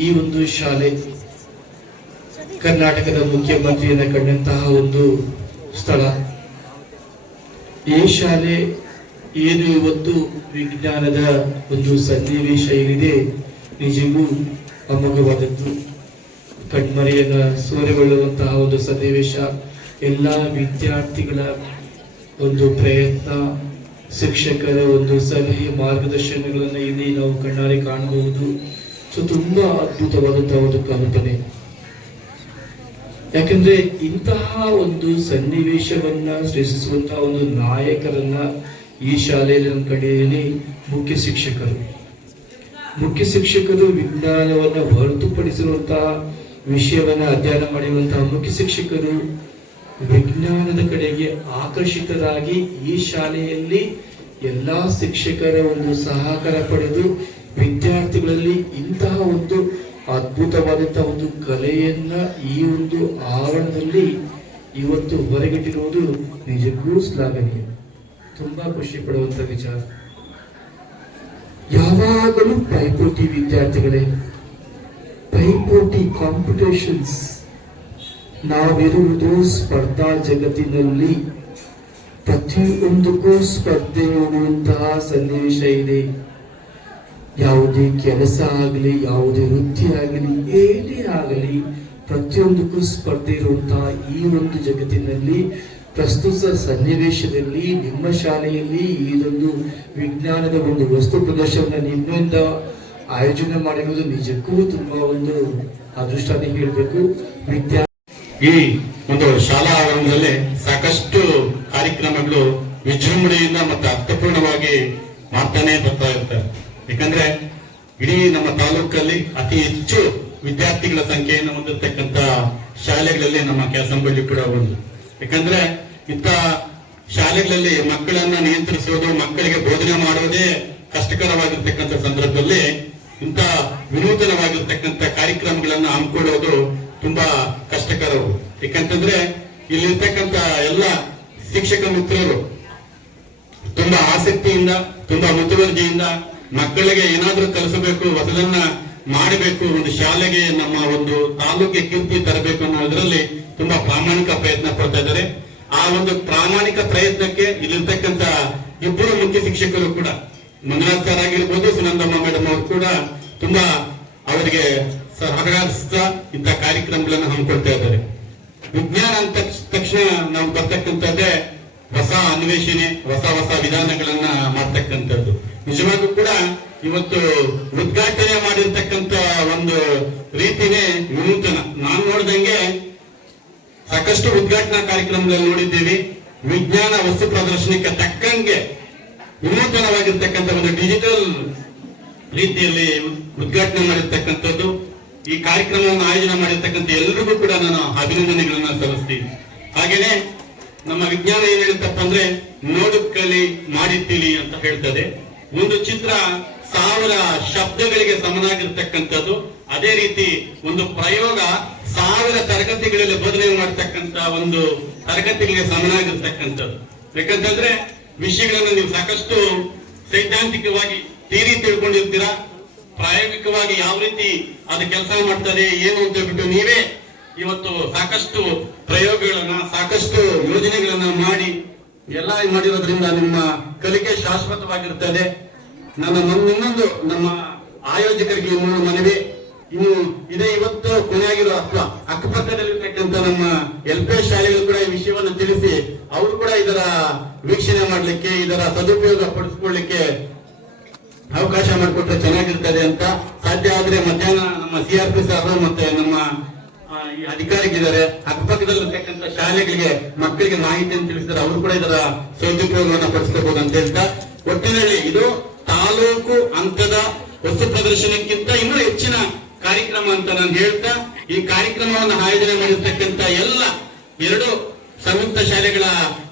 ಈ ಒಂದು ಶಾಲೆ ಕರ್ನಾಟಕದ ಮುಖ್ಯಮಂತ್ರಿಯನ್ನ ಕಂಡಂತಹ ಒಂದು ಸ್ಥಳ. ಈ ಶಾಲೆ ಏನು ಇವತ್ತು ವಿಜ್ಞಾನದ ಒಂದು ಸನ್ನಿವೇಶ ಏನಿದೆ, ನಿಜವೂ ಅಮೋಘವಾದದ್ದು. ಕಣ್ಮರೆಯನ್ನ ಸೂರೆಗೊಳ್ಳುವಂತಹ ಒಂದು ಸನ್ನಿವೇಶ, ಎಲ್ಲ ವಿದ್ಯಾರ್ಥಿಗಳ ಒಂದು ಪ್ರಯತ್ನ, ಶಿಕ್ಷಕರ ಒಂದು ಸಲಹೆ, ಮಾರ್ಗದರ್ಶನಗಳನ್ನು ಇಲ್ಲಿ ನಾವು ಕಣ್ಣಾರೆ ಕಾಣಬಹುದು. ಸೊ ತುಂಬಾ ಅದ್ಭುತವಾದಂತಹ ಒಂದು ಕಲ್ಪನೆ. ಯಾಕಂದ್ರೆ ಇಂತಹ ಒಂದು ಸನ್ನಿವೇಶವನ್ನ ಸೃಷ್ಟಿಸುವಂತಹ ಒಂದು ನಾಯಕರನ್ನ ಈ ಶಾಲೆಯಲ್ಲಿ ನಮ್ಮ ಕಡೆಯಲ್ಲಿ ಮುಖ್ಯ ಶಿಕ್ಷಕರು ವಿಜ್ಞಾನವನ್ನ ಹೊರತುಪಡಿಸಿರುವಂತಹ ವಿಷಯವನ್ನ ಅಧ್ಯಯನ ಮಾಡಿರುವಂತಹ ಮುಖ್ಯ ಶಿಕ್ಷಕರು ವಿಜ್ಞಾನದ ಕಡೆಗೆ ಆಕರ್ಷಿತರಾಗಿ ಈ ಶಾಲೆಯಲ್ಲಿ ಎಲ್ಲಾ ಶಿಕ್ಷಕರ ಒಂದು ಸಹಕಾರ ಪಡೆದು ವಿದ್ಯಾರ್ಥಿಗಳಲ್ಲಿ ಇಂತಹ ಒಂದು ಅದ್ಭುತವಾದಂತಹ ಒಂದು ಕಲೆಯನ್ನ ಈ ಒಂದು ಆವರಣದಲ್ಲಿ ಇವತ್ತು ಹೊರಗಿಟ್ಟಿರುವುದು ನಿಜಕ್ಕೂ ಶ್ಲಾಘನೀಯ. ತುಂಬಾ ಖುಷಿ ಪಡುವಂತ ವಿಚಾರ. ಯಾವಾಗಲೂ ಪೈಪೋಟಿ ವಿದ್ಯಾರ್ಥಿಗಳೇ, ಪೈಪೋಟಿ, ಕಾಂಪಿಟೇಷನ್ಸ್. ನಾವಿರುವುದು ಸ್ಪರ್ಧಾ ಜಗತ್ತಿನಲ್ಲಿ. ಪ್ರತಿಯೊಂದಕ್ಕೂ ಸ್ಪರ್ಧೆ ಇರುವಂತಹ ಸನ್ನಿವೇಶ ಇದೆ. ಯಾವುದೇ ಕೆಲಸ ಆಗಲಿ, ಯಾವುದೇ ವೃತ್ತಿ ಆಗಲಿ, ಏನೇ ಆಗಲಿ, ಪ್ರತಿಯೊಂದಕ್ಕೂ ಸ್ಪರ್ಧೆ ಇರುವಂತಹ ಈ ಒಂದು ಜಗತ್ತಿನಲ್ಲಿ ಪ್ರಸ್ತುತ ಸನ್ನಿವೇಶದಲ್ಲಿ ನಿಮ್ಮ ಶಾಲೆಯಲ್ಲಿ ಇದೊಂದು ವಿಜ್ಞಾನದ ಒಂದು ವಸ್ತು ಪ್ರದರ್ಶನ ನಿಮ್ಮಿಂದ ಆಯೋಜನೆ ಮಾಡಿರುವುದು ನಿಜಕ್ಕೂ ತುಂಬಾ ಒಂದು ಅದೃಷ್ಟ ಅಂತ ಹೇಳಬೇಕು. ಈ ಒಂದು ಶಾಲಾ ಆವರಣದಲ್ಲಿ ಸಾಕಷ್ಟು ಕಾರ್ಯಕ್ರಮಗಳು ವಿಜೃಂಭಣೆಯಿಂದ ಮತ್ತು ಅರ್ಥಪೂರ್ಣವಾಗಿ ಮಾಡ್ತಾನೆ ಬರ್ತಾ ಇರ್ತಾರೆ. ಯಾಕಂದ್ರೆ ಇಡೀ ನಮ್ಮ ತಾಲೂಕಲ್ಲಿ ಅತಿ ಹೆಚ್ಚು ವಿದ್ಯಾರ್ಥಿಗಳ ಸಂಖ್ಯೆಯನ್ನು ಹೊಂದಿರತಕ್ಕಂತ ಶಾಲೆಗಳಲ್ಲಿ ನಮ್ಮ ಕ್ಯಾಸಂಬಳ್ಳಿ ಕೂಡ ಒಂದು. ಯಾಕಂದ್ರೆ ಇಂಥ ಶಾಲೆಗಳಲ್ಲಿ ಮಕ್ಕಳನ್ನ ನಿಯಂತ್ರಿಸೋದು, ಮಕ್ಕಳಿಗೆ ಬೋಧನೆ ಮಾಡೋದೇ ಕಷ್ಟಕರವಾಗಿರ್ತಕ್ಕಂಥ ಸಂದರ್ಭದಲ್ಲಿ ಇಂಥ ವಿನೂತನವಾಗಿರ್ತಕ್ಕಂಥ ಕಾರ್ಯಕ್ರಮಗಳನ್ನ ಹಮ್ಮಿಕೊಳ್ಳೋದು ತುಂಬಾ ಕಷ್ಟಕರವು. ಯಾಕಂತಂದ್ರೆ ಇಲ್ಲಿರ್ತಕ್ಕಂಥ ಎಲ್ಲ ಶಿಕ್ಷಕ ಮಿತ್ರರು ತುಂಬಾ ಆಸಕ್ತಿಯಿಂದ, ತುಂಬಾ ಮುತುವರ್ಜಿಯಿಂದ ಮಕ್ಕಳಿಗೆ ಏನಾದ್ರೂ ಕಲಿಸಬೇಕು, ಹೊಸದನ್ನ ಮಾಡಬೇಕು, ಒಂದು ಶಾಲೆಗೆ ನಮ್ಮ ಒಂದು ತಾಲೂಕಿಗೆ ಕೀರ್ತಿ ತರಬೇಕು ಅನ್ನೋದ್ರಲ್ಲಿ ತುಂಬಾ ಪ್ರಾಮಾಣಿಕ ಪ್ರಯತ್ನ ಪಡ್ತಾ ಇದ್ದಾರೆ. ಆ ಒಂದು ಪ್ರಾಮಾಣಿಕ ಪ್ರಯತ್ನಕ್ಕೆ ಇಲ್ಲಿರ್ತಕ್ಕಂಥ ಇಬ್ಬರು ಮುಖ್ಯ ಶಿಕ್ಷಕರು ಕೂಡ, ಮಂಜುನಾಥ್ ಸರ್ ಆಗಿರ್ಬೋದು, ಸುನಂದಮ್ಮ ಮೇಡಮ್ ಅವರು ಕೂಡ ತುಂಬಾ ಅವರಿಗೆ ಸಹಕರಿಸ್ತಾ ಇಂಥ ಕಾರ್ಯಕ್ರಮಗಳನ್ನು ಹಮ್ಮಿಕೊಳ್ತಾ ಇದ್ದಾರೆ. ವಿಜ್ಞಾನ ಅಂತ ತಕ್ಷಣ ನಾವು ಬರ್ತಕ್ಕಂಥದ್ದೇ ಹೊಸ ಅನ್ವೇಷಣೆ, ಹೊಸ ಹೊಸ ವಿಧಾನಗಳನ್ನ ಮಾಡ್ತಕ್ಕಂಥದ್ದು. ನಿಜವಾಗೂ ಕೂಡ ಇವತ್ತು ಉದ್ಘಾಟನೆ ಮಾಡಿರ್ತಕ್ಕಂಥ ಒಂದು ರೀತಿನೇ ವಿನೂತನ. ನಾನು ನೋಡಿದಂಗೆ ಸಾಕಷ್ಟು ಉದ್ಘಾಟನಾ ಕಾರ್ಯಕ್ರಮದಲ್ಲಿ ನೋಡಿದ್ದೀವಿ. ವಿಜ್ಞಾನ ವಸ್ತು ಪ್ರದರ್ಶನಕ್ಕೆ ತಕ್ಕಂಗೆ ವಿನೂತನವಾಗಿರ್ತಕ್ಕಂಥ ಒಂದು ಡಿಜಿಟಲ್ ರೀತಿಯಲ್ಲಿ ಉದ್ಘಾಟನೆ ಮಾಡಿರ್ತಕ್ಕಂಥದ್ದು. ಈ ಕಾರ್ಯಕ್ರಮವನ್ನು ಆಯೋಜನೆ ಮಾಡಿರ್ತಕ್ಕಂಥ ಎಲ್ಲರಿಗೂ ಕೂಡ ನಾನು ಅಭಿನಂದನೆಗಳನ್ನ ಸಲ್ಲಿಸ್ತೀನಿ. ಹಾಗೇನೆ ನಮ್ಮ ವಿಜ್ಞಾನ ಏನ್ ಹೇಳುತ್ತಪ್ಪ ಅಂದ್ರೆ, ನೋಡು ಕಲಿ ಮಾಡಿ ತಿಳಿ ಅಂತ ಹೇಳ್ತದೆ. ಒಂದು ಚಿತ್ರ 1000 ಶಬ್ದಗಳಿಗೆ ಸಮನಾಗಿರ್ತಕ್ಕಂಥದ್ದು. ಅದೇ ರೀತಿ ಒಂದು ಪ್ರಯೋಗ 1000 ತರಗತಿಗಳಲ್ಲಿ ಬೋಧನೆ ಮಾಡತಕ್ಕಂತ ಒಂದು ತರಗತಿಗಳಿಗೆ ಸಮನಾಗಿರ್ತಕ್ಕಂಥದ್ದು. ಯಾಕಂತಂದ್ರೆ ವಿಷಯಗಳನ್ನು ನೀವು ಸಾಕಷ್ಟು ಸೈದ್ಧಾಂತಿಕವಾಗಿ ಥಿಯರಿ ತಿಳ್ಕೊಂಡಿರ್ತೀರಾ, ಪ್ರಾಯೋಗಿಕವಾಗಿ ಯಾವ ರೀತಿ ಅದು ಕೆಲಸ ಮಾಡ್ತದೆ ಏನು ಅಂತ ಹೇಳ್ಬಿಟ್ಟು ನೀವೇ ಇವತ್ತು ಸಾಕಷ್ಟು ಪ್ರಯೋಗಗಳನ್ನ, ಸಾಕಷ್ಟು ಯೋಜನೆಗಳನ್ನ ಮಾಡಿ ಎಲ್ಲ ಮಾಡಿರೋದ್ರಿಂದ ನಿಮ್ಮ ಕಲಿಕೆ ಶಾಶ್ವತವಾಗಿರ್ತದೆ. ಇನ್ನೊಂದು ನಮ್ಮ ಆಯೋಜಕರಿಗೆ ಇನ್ನೊಂದು ಮನವಿ, ಇನ್ನು ಇದೇ ಇವತ್ತು ಕೊನೆಯಾಗಿರೋ ಅಥವಾ ಅಕ್ಕಪಕ್ಕದಲ್ಲಿರ್ತಕ್ಕಂಥ ನಮ್ಮ LP ಶಾಲೆಗಳು ಕೂಡ ಈ ವಿಷಯವನ್ನು ತಿಳಿಸಿ ಅವರು ಕೂಡ ಇದರ ವೀಕ್ಷಣೆ ಮಾಡ್ಲಿಕ್ಕೆ, ಇದರ ಸದುಪಯೋಗ ಪಡಿಸ್ಕೊಳ್ಳಿಕ್ಕೆ ಅವಕಾಶ ಮಾಡಿಕೊಟ್ರೆ ಚೆನ್ನಾಗಿರ್ತದೆ ಅಂತ. ಸಾಧ್ಯ ಆದ್ರೆ ಮಧ್ಯಾಹ್ನ ನಮ್ಮ CRP ಸರ್ ಮತ್ತೆ ನಮ್ಮ ಈ ಅಧಿಕಾರಿಗಳಿದ್ದಾರೆ, ಅಕ್ಕಪಕ್ಕದಲ್ಲಿರ್ತಕ್ಕಂಥ ಶಾಲೆಗಳಿಗೆ ಮಕ್ಕಳಿಗೆ ಮಾಹಿತಿಯನ್ನು ತಿಳಿಸಿದರೆ ಅವರು ಕೂಡ ಇದರ ಸದುಪಯೋಗವನ್ನು ಪಡಿಸ್ಕೋಬಹುದು ಅಂತ ಹೇಳ್ತಾ, ಒಟ್ಟಿನಲ್ಲಿ ಇದು ತಾಲೂಕು ಹಂತದ ವಸ್ತು ಪ್ರದರ್ಶನಕ್ಕಿಂತ ಇನ್ನೂ ಹೆಚ್ಚಿನ ಕಾರ್ಯಕ್ರಮ ಅಂತ ನಾನು ಹೇಳ್ತಾ, ಈ ಕಾರ್ಯಕ್ರಮವನ್ನು ಆಯೋಜನೆ ಮಾಡಿರ್ತಕ್ಕಂಥ ಎಲ್ಲ 2 ಸಂಯುಕ್ತ ಶಾಲೆಗಳ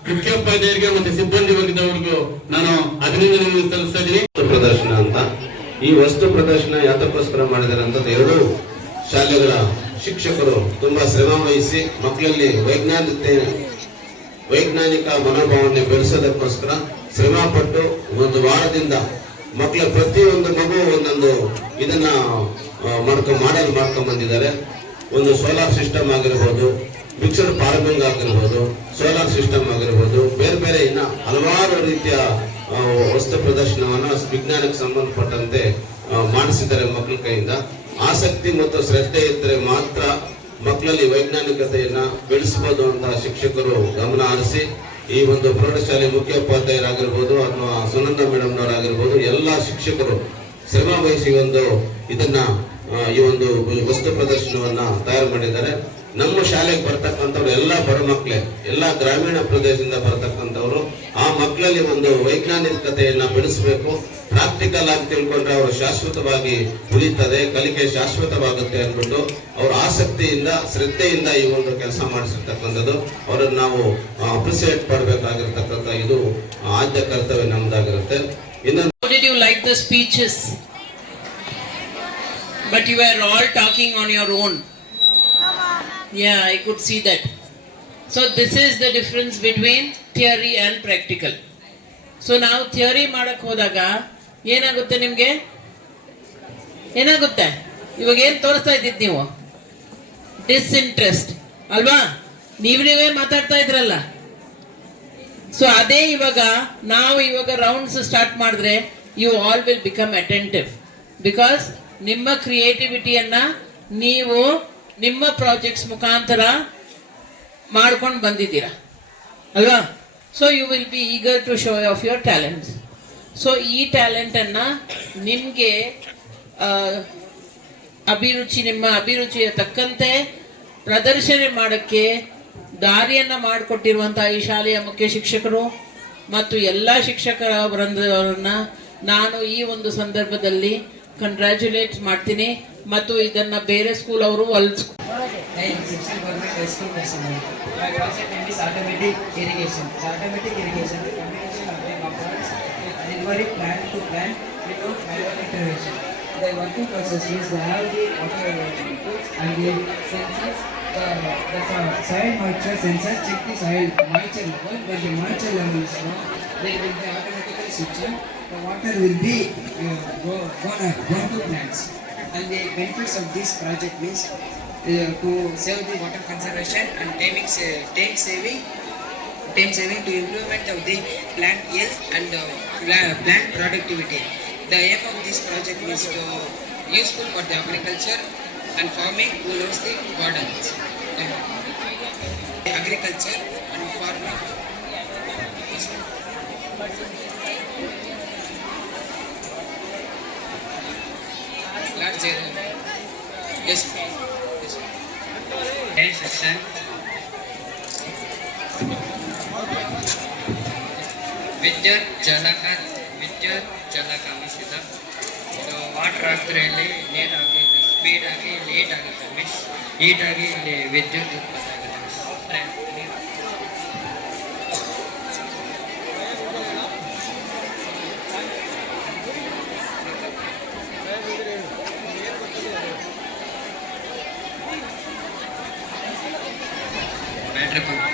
ಮುಖ್ಯೋಪಾಧ್ಯಾಯರಿಗೆ ಮತ್ತೆ ಸಿಬ್ಬಂದಿ ವರ್ಗದವರಿಗೂ ನಾನು ಅಭಿನಂದನೆಯನ್ನು ಸಲ್ಲಿಸ್ತಾ ಇದ್ದೀನಿ. ಪ್ರದರ್ಶನ ಅಂತ ಈ ವಸ್ತು ಪ್ರದರ್ಶನ ಯಾತಕ್ಕೋಸ್ಕರ ಮಾಡಿದ್ದಾರೆ ಅಂತ 2 ಶಾಲೆಗಳ ಶಿಕ್ಷಕರು ತುಂಬಾ ಶ್ರಮ ವಹಿಸಿ ಮಕ್ಕಳಲ್ಲಿ ವೈಜ್ಞಾನಿಕ ಮನೋಭಾವನೆ ಬೆಳೆಸೋದಕ್ಕೋಸ್ಕರ ಶ್ರಮ ಪಟ್ಟು ಒಂದು ವಾರದಿಂದ ಮಕ್ಕಳ ಪ್ರತಿಯೊಂದು ಮಗು ಒಂದೊಂದು ಇದನ್ನ ಮಾಡೆಲ್ ಮಾಡ್ಕೊಂಡ್ ಬಂದಿದ್ದಾರೆ. ಒಂದು ಸೋಲಾರ್ ಸಿಸ್ಟಮ್ ಆಗಿರ್ಬೋದು, ಮಿಕ್ಸರ್ ಫಾರ್ಮಿಂಗ್ ಆಗಿರ್ಬೋದು, ಸೋಲಾರ್ ಸಿಸ್ಟಮ್ ಆಗಿರ್ಬೋದು, ಬೇರೆ ಬೇರೆ ಇನ್ನ ಹಲವಾರು ರೀತಿಯ ವಸ್ತು ಪ್ರದರ್ಶನವನ್ನ ವಿಜ್ಞಾನಕ್ಕೆ ಸಂಬಂಧಪಟ್ಟಂತೆ ಮಾಡಿಸಿದ್ದಾರೆ ಮಕ್ಕಳ ಕೈಯಿಂದ. ಆಸಕ್ತಿ ಮತ್ತು ಶ್ರದ್ಧೆ ಇದ್ದರೆ ಮಾತ್ರ ಮಕ್ಕಳಲ್ಲಿ ವೈಜ್ಞಾನಿಕತೆಯನ್ನ ಬೆಳೆಸಬಹುದು ಅಂತ ಶಿಕ್ಷಕರು ಗಮನ ಹರಿಸಿ ಈ ಒಂದು ಪ್ರೌಢಶಾಲೆ ಮುಖ್ಯೋಪಾಧ್ಯಾಯರಾಗಿರ್ಬೋದು ಅಥವಾ ಸುನಂದ ಮೇಡಮ್ನವರಾಗಿರ್ಬೋದು ಎಲ್ಲ ಶಿಕ್ಷಕರು ಶ್ರಮ ವಹಿಸಿ ಈ ಒಂದು ವಸ್ತು ಪ್ರದರ್ಶನವನ್ನ ತಯಾರು ಮಾಡಿದ್ದಾರೆ. ನಮ್ಮ ಶಾಲೆಗೆ ಬರ್ತಕ್ಕಂಥವ್ರು ಎಲ್ಲ ಬಡ ಮಕ್ಕಳೇ, ಎಲ್ಲ ಗ್ರಾಮೀಣ ಪ್ರದೇಶದಿಂದ ಬರ್ತಕ್ಕಂಥವ್ರು. ಆ ಮಕ್ಕಳಲ್ಲಿ ಒಂದು ವೈಜ್ಞಾನಿಕತೆಯನ್ನ ಬೆಳೆಸಬೇಕು. ಪ್ರಾಕ್ಟಿಕಲ್ ಆಗಿ ತಿಳ್ಕೊಂಡ್ರೆ ಅವರು ಶಾಶ್ವತವಾಗಿ ಉಳಿತದೆ, ಕಲಿಕೆ ಶಾಶ್ವತವಾಗುತ್ತೆ ಅಂದ್ಬಿಟ್ಟು ಅವ್ರ ಆಸಕ್ತಿಯಿಂದ ಶ್ರದ್ಧೆಯಿಂದ ಈ ಒಂದು ಕೆಲಸ ಮಾಡಿಸಿರ್ತಕ್ಕಂಥದ್ದು ಅವರನ್ನು ನಾವು ಅಪ್ರಿಸಿಯೇಟ್ ಮಾಡಬೇಕಾಗಿರ್ತಕ್ಕಂಥ ಇದು ಆದ್ಯ ಕರ್ತವ್ಯ ನಮ್ದಾಗಿರುತ್ತೆ. ಇನ್ನು How did you like the speeches? But you were all talking on your own. Yeah, I could see that. So this is the difference between theory and practical. So ನಾವು ಥಿಯರಿ ಮಾಡಕ್ ಹೋದಾಗ ಏನಾಗುತ್ತೆ ನಿಮ್ಗೆ? ಏನಾಗುತ್ತೆ? ಇವಾಗ ಏನ್ ತೋರಿಸ್ತಾ ಇದ್ದಿದ್ ನೀವು? ಡಿಸ್ಇಂಟ್ರೆಸ್ಟ್ ಅಲ್ವಾ? ನೀವೇ ಮಾತಾಡ್ತಾ ಇದ್ರಲ್ಲ. ಸೊ ಅದೇ ನಾವು ಇವಾಗ ರೌಂಡ್ಸ್ ಸ್ಟಾರ್ಟ್ ಮಾಡಿದ್ರೆ you all will become attentive, because ನಿಮ್ಮ ಕ್ರಿಯೇಟಿವಿಟಿಯನ್ನ ನೀವು ನಿಮ್ಮ ಪ್ರಾಜೆಕ್ಟ್ಸ್ ಮುಖಾಂತರ ಮಾಡ್ಕೊಂಡು ಬಂದಿದ್ದೀರಾ ಅಲ್ವಾ? So you will be eager to show off your talents. So ಈ ಟ್ಯಾಲೆಂಟನ್ನು ನಿಮಗೆ ನಿಮ್ಮ ಅಭಿರುಚಿಯ ತಕ್ಕಂತೆ ಪ್ರದರ್ಶನ ಮಾಡೋಕ್ಕೆ ದಾರಿಯನ್ನು ಮಾಡಿಕೊಟ್ಟಿರುವಂತಹ ಈ ಶಾಲೆಯ ಮುಖ್ಯ ಶಿಕ್ಷಕರು ಮತ್ತು ಎಲ್ಲ ಶಿಕ್ಷಕರ ವೃಂದವರನ್ನ ನಾನು ಈ ಒಂದು ಸಂದರ್ಭದಲ್ಲಿ ಕಂಗ್ರ್ಯಾಚುಲೇಟ್ ಮಾಡ್ತೀನಿ. ಮತ್ತು ಇದನ್ನ ಬೇರೆ ಸ್ಕೂಲ್ ಅವರು The working process is they have the water inputs and the sensors. The soil moisture sensors check the soil moisture level. When the moisture level is low, they will be automatically switched on. The water will be gone to plants. And the benefits of this project means to save the water conservation and time saving to improvement of the plant health and plant productivity. The aim of this project is to useful for the agriculture and farming who loves the gardens. Agriculture and farming. Large area. Yes. Yes. Section. ವಿದ್ಯುತ್ ಜಲ ಕಾಮಿಸಿದ ವಾಟರ್ ಹಾಕಿದ್ರಲ್ಲಿ ನೀರಾಗಿ ಸ್ಪೀಡಾಗಿ ಲೇಟ್ ಆಗುತ್ತೆ ಮಿಸ್ ಹೀಟಾಗಿ ಇಲ್ಲಿ ವಿದ್ಯುತ್ ಉತ್ಪತ್ತಿ ಆಗುತ್ತೆ. Battery pump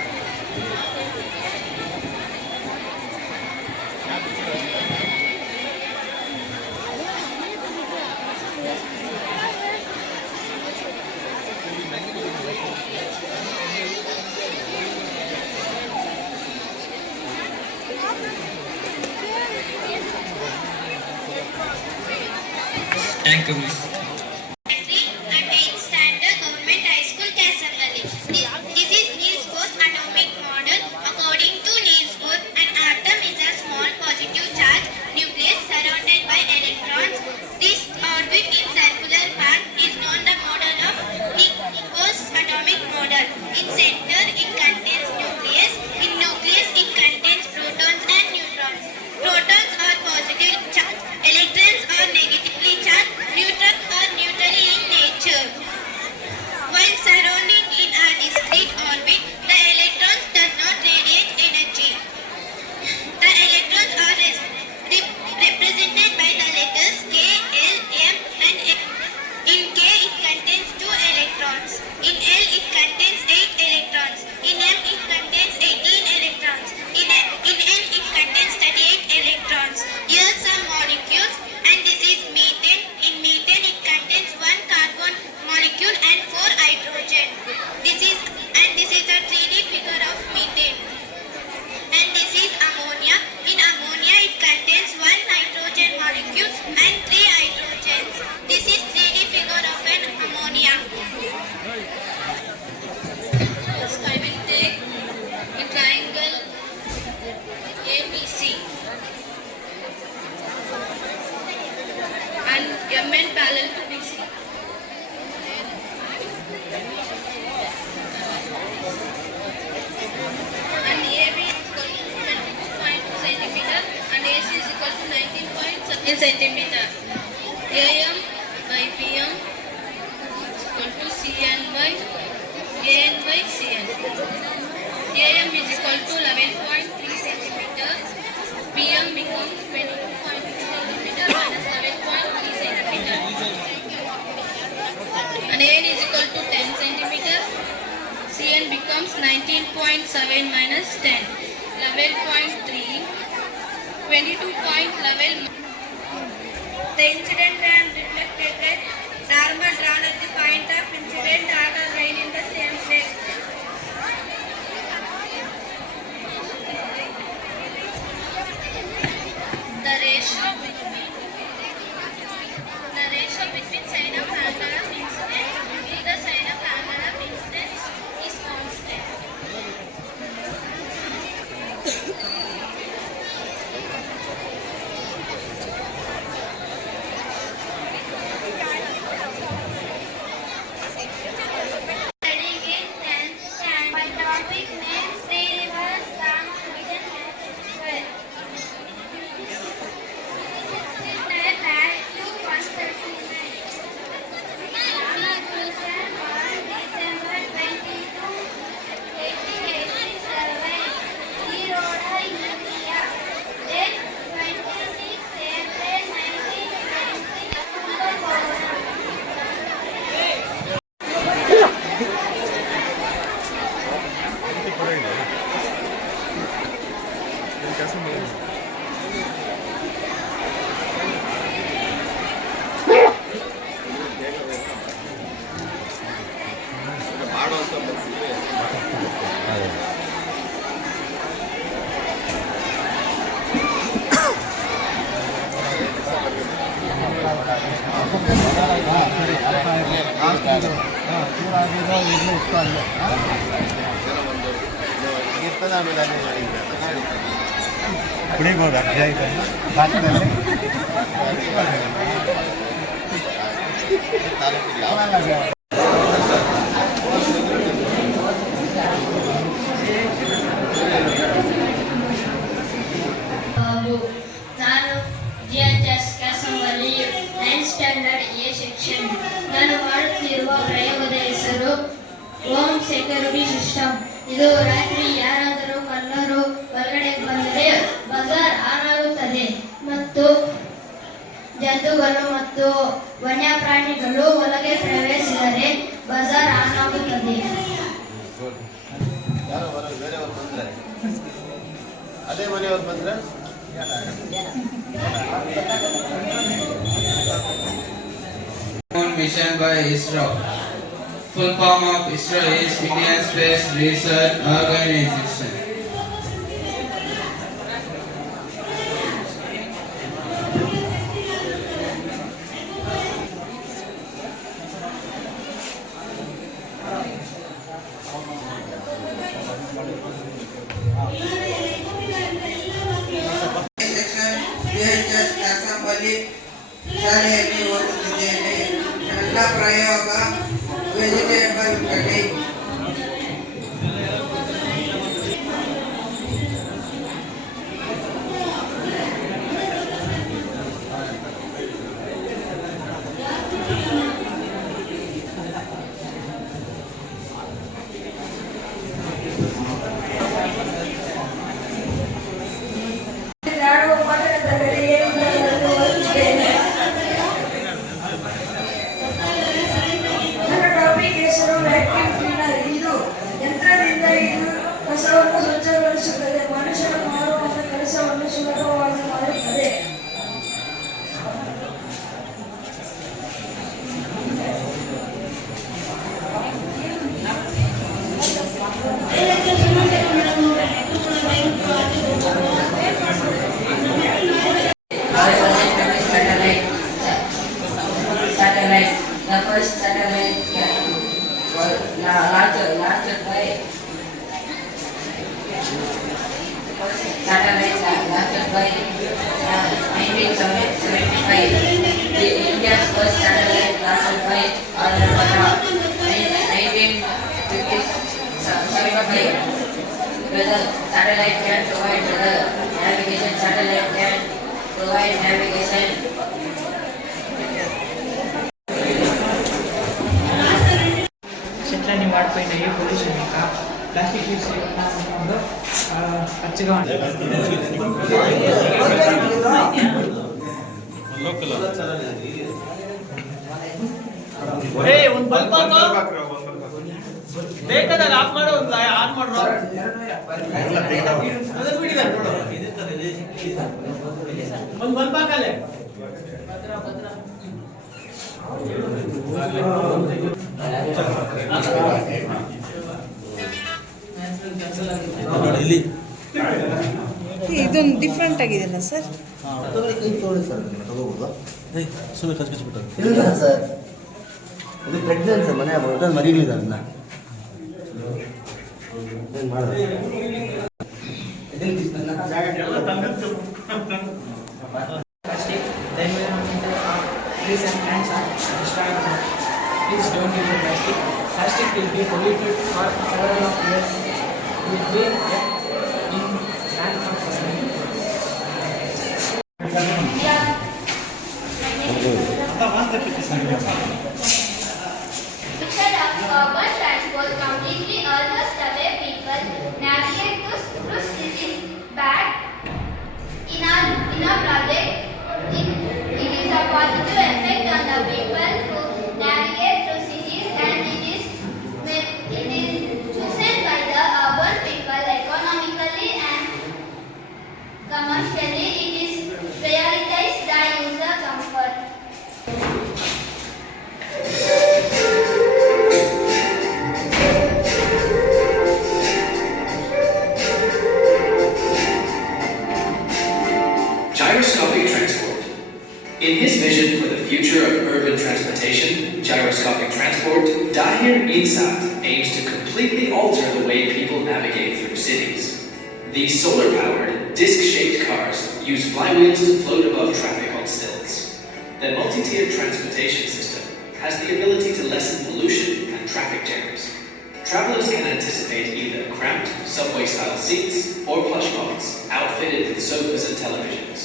Thank you, Miss. And 8th standard government high school Kasamali. This is Niels Bohr's atomic model. According to Niels Bohr, an atom is a small positive charge nucleus surrounded by electrons. This orbit in circular path is known the model of Niels Bohr's atomic model. In center, it contains nucleus. In nucleus, it contains protons and neutrons. Protons are positive charged. Electrons are negatively charged. Neutrons are neutrally in nature. While surrounding in a discrete orbit, the electrons does not radiate energy. The electrons are represented by the letters K, L, M and N. In K it contains 2 electrons. In L it contains 8 electrons. In M it contains 18 electrons. In N it contains 38 electrons. Here some molecules, and this is methane. In methane it contains 1 carbon molecule and 4 hydrogen. This is a 3D figure of methane. And this is ammonia. In ammonia it contains 1 nitrogen molecule and 3 hydrogens. This is 3D figure of an ammonia. I will take a triangle ABC and MN parallel to BC. And AB is equal to 22.2 centimeter and AC is equal to 19.7 AM is equal to 11.3 centimeter. PM becomes 22.6 centimeter minus 11.3 centimeter. And AN is equal to 10 centimeter. CN becomes 19.7 minus 10. 11.3. 22.11. The incident ray and reflected ray normal drawn at the point of incident are lying in the same place. The ratio between sine of angle of incidence to the sine of angle of incidence is constant. Studying in 10th standard. My topic name Three Rivers Transmission Festival. Back to 139. Ramakrishnan born December 22, 1887. He rode in India. Date 26 April 1920. ಕುಡಿಬೋದು ಅರ್ಜ ಇದೆ ಭಾಷೆದಲ್ಲಿ ನಾನು ಜಿಎಚ್ಎಸ್ ಕ್ಯಾಸಂಬಲ್ಲಿ 9th ಸ್ಟ್ಯಾಂಡರ್ಡ್ ಎ ಸೆಕ್ಷನ್. ನಾನು ಮಾಡುತ್ತಿರುವ ಪ್ರಯೋಗದ ಹೆಸರು ಹೋಮ್ ಸೆಕ್ಯೂರಿಟಿ ಸಿಸ್ಟಮ್. ಇದು ರಾತ್ರಿ ಯಾರಾದರೂ ಕಳ್ಳರು ಹೊರಗಡೆ ಬಂದರೆ ಬಜಾರ್ ಆನ್ ಆಗುತ್ತದೆ ಮತ್ತು ಜಂತುಗಳು ಮತ್ತು ವನ್ಯಪ್ರಾಣಿಗಳು ಒಳಗೆ ಪ್ರವೇಶಿಸಿದರೆ ಬಜಾರ್ ಆನ್ ಆಗುತ್ತದೆ. ಅದೇ ಮನೆಯವ್ರು ಬಂದ್ರೆ Mission by ISRO. Full form of ISRO is Indian Space Research Organization. VHS ಕ್ಯಾಸಂಬಲ್ಲಿ ಶಾಲೆಯಲ್ಲಿ ಓದುತ್ತಿದ್ದೇನೆ. ನನ್ನ ಪ್ರಯೋಗ ವೆಜಿಟೇಬಲ್ ಕಟಿಂಗ್. ನನ್ನ ಟಾಪಿಕ್ ಹೆಸರು ವ್ಯಾಕ್ಯೂಮ್ ಕ್ಲೀನರ್. ಇದು ಯಂತ್ರದಿಂದ ಇದು ಕಸವನ್ನು ಸ್ವಚ್ಛಗೊಳಿಸುತ್ತದೆ. ಮನುಷ್ಯರು ಮಾಡುವಂತ ಕೆಲಸವನ್ನು ಸುಲಭವಾಗಿ ಮಾಡುತ್ತದೆ. Satellite. The first satellite was launched by satellite launched by 1975. India's first satellite launched by Aryabhata 1975. Whether satellite can provide weather navigation, satellite can provide navigation. Setelah diwarpai dari polisi mereka, plastic use ಒಂದು ಹಚ್ಚಗ ಒಂದು ಬೇಕಾದಾಗ ಆಫ್ ಮಾಡೋ ಒಂದು ಆನ್ ಮಾಡ್ರೋ ಒಂದು ಬಲ್ಬ್ ಹಾಕಲ್ಲೇ ಇದೊಂದು ಡಿಫ್ರೆಂಟ್ ಆಗಿದೆಯಲ್ಲ ಸರ್? ಇಲ್ಲ ಸರ್, ಇದು ಪ್ರೆಗ್ನೆನ್ಸ್ ಸರ್, ಮನೆ ಮರಿಗಳಿದಾರಲ್ಲ ಏನು ಮಾಡೋದು? trees and plants are destroyed. Please don't use the plastic. Plastic will be polluted for several of years. It will be left in land for society. Instead of urban transport completely alters the way people navigate through cities. But in our project, it is a positive effect on the people who navigate through cities, and it is chosen by the urban people economically and commercially. It is prioritized the user comfort. Gyroscopic transport. In his vision for the future of urban transportation, gyroscopic transport, Dahir Insat aims to completely alter the way people navigate through cities. These solar-powered, disc-shaped cars use flywheels to float above traffic on stilts. The multi-tiered transportation system has the ability to lessen pollution and traffic jams. Travelers can anticipate either cramped, subway-style seats or plush box outfitted with sofas and televisions.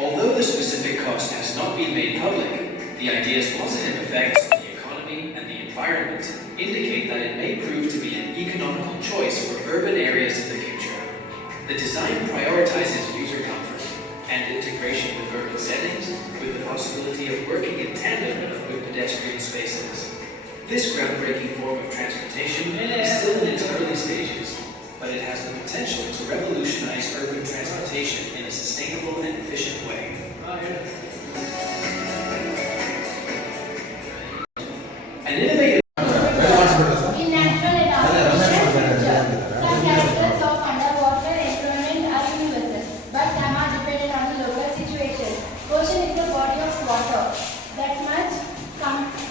Although the specific cost has not been made public, the idea's positive effects on the economy and the environment indicate that it may prove to be an economical choice for urban areas in the future. The design prioritizes user comfort and integration with urban settings, with the possibility of working in tandem with pedestrian spaces. This groundbreaking form of transportation is still in its early stages, but it has the potential to revolutionize urban transportation in a sustainable and efficient way. An innovative In natural adaptation, some characters of underwater environment are universal, but some are dependent on the local situation. Ocean is a body of water that much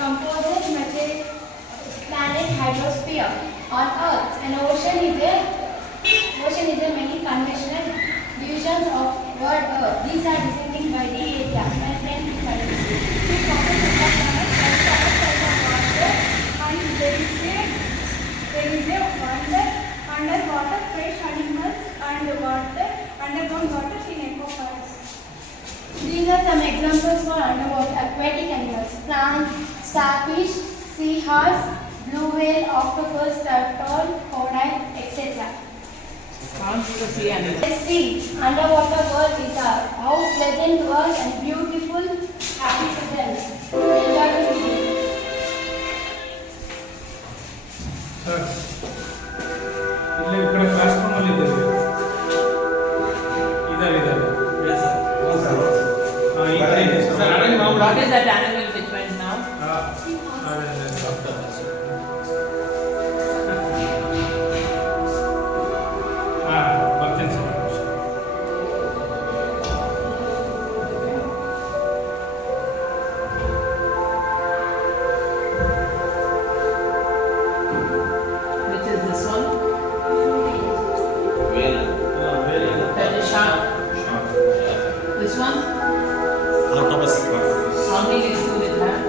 composes planet hydrosphere. On Earth, an ocean is a many conventional divisions of word Earth. These are descending by the area and then divided. Two components of the planet and there is a underwater fresh animals and underground water in aquifers. These are some examples for underwater aquatic animals: plants, starfish, seahorse, blue whale, octopus, turtle, crocodile, etc. Let's see, underwater world is how pleasant world and beautiful, happy to them. Enjoy the video. ಇಲ್ಲಿ ಈ ಕಡೆ ಕ್ಲಾಸ್ ರೂಮ್ ಅಲ್ಲಿ ಇದ್ದಾರೆ ಈ ಕಡೆ ಇದೆ sir. What is that animal which went now? ಬರ್ತೀನಿ sir. Which is this one? That is shark. This one? How many legs do it have?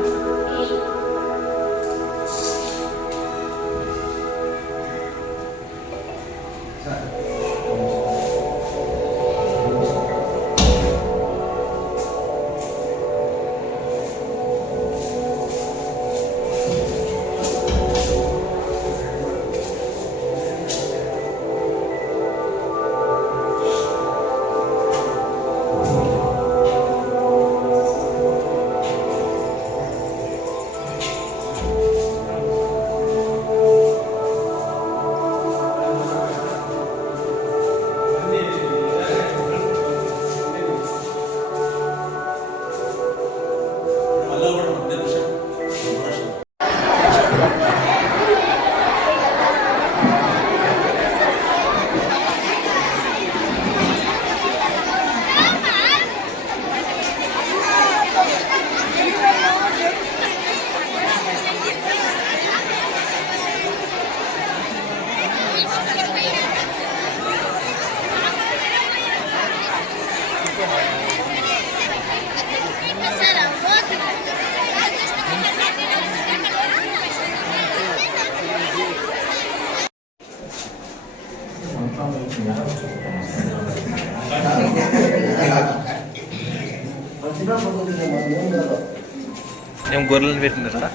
ఏం గొర్రెలు పెట్టినారా